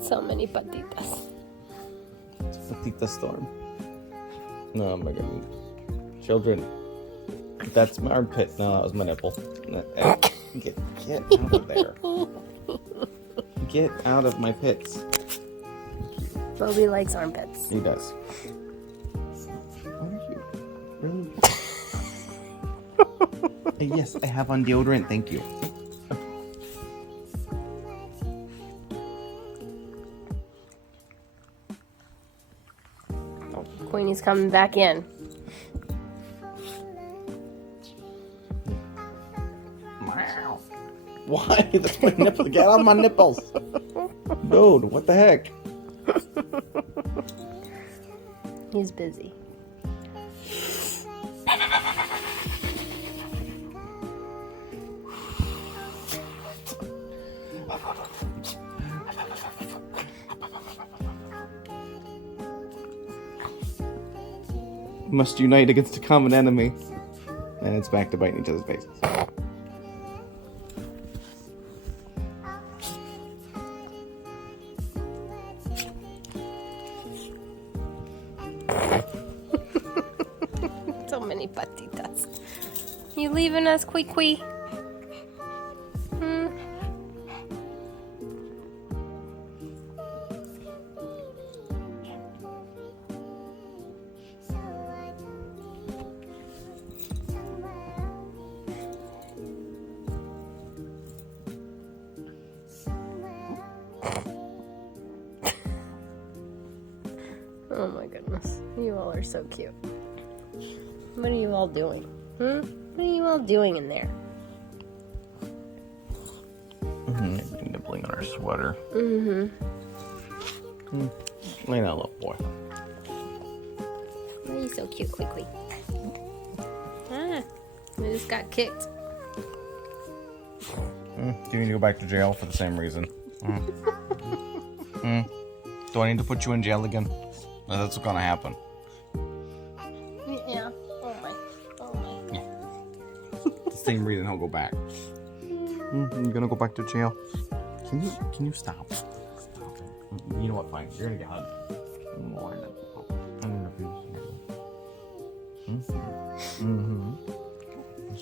So many patitas. It's patita storm. No, my God. Children. That's my armpit. No, that was my nipple. Get out of there. Get out of my pits. Bobby likes armpits. He does. What are you? Really? Yes, I have on deodorant. Thank you. Oh, Queenie's coming back in. Why? That's my nipple. Get out of my nipples. Dude, what the heck? He's busy. Must unite against a common enemy. And it's back to biting each other's faces. So many patitas. You leaving us, Quee? Oh my goodness. You all are so cute. What are you all doing? What are you all doing in there? Maybe nibbling on our sweater. Lay down, little boy. Why are you so cute, Quee? Ah, I just got kicked. Do you need to go back to jail for the same reason? Do I need to put you in jail again? No, that's what's gonna happen. Yeah. Oh my. Yeah. The same reason he'll go back. You're gonna go back to jail. Can you stop? You know what? Fine. You're gonna get hugged.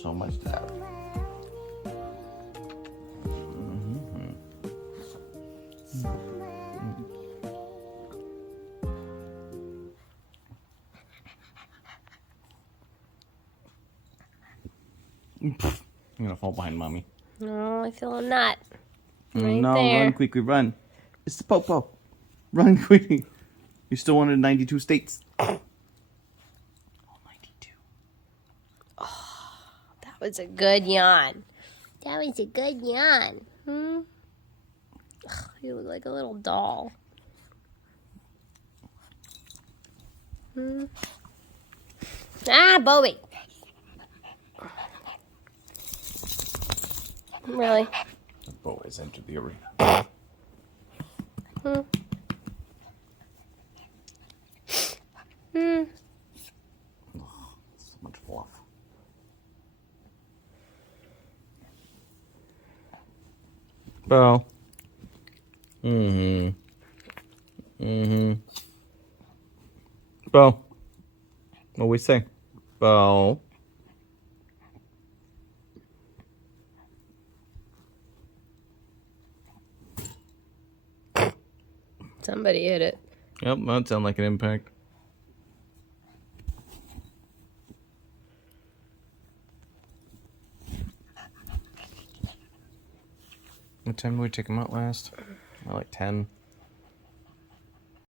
So much to have. You're gonna fall behind mommy. No, I feel I'm not. No, there. run, Queenie, run. It's the Popo. Run, Queenie. You're still one of the 92 states. Oh, 92. Oh, that was a good yawn. That was a good yawn. Ugh, you look like a little doll. Ah, Bowie. Really? The boys entered the arena. So much fluff. Bo. Bo. What we say? Bo. Somebody hit it. Yep, that sounds like an impact. What time did we take him out last? Like 10.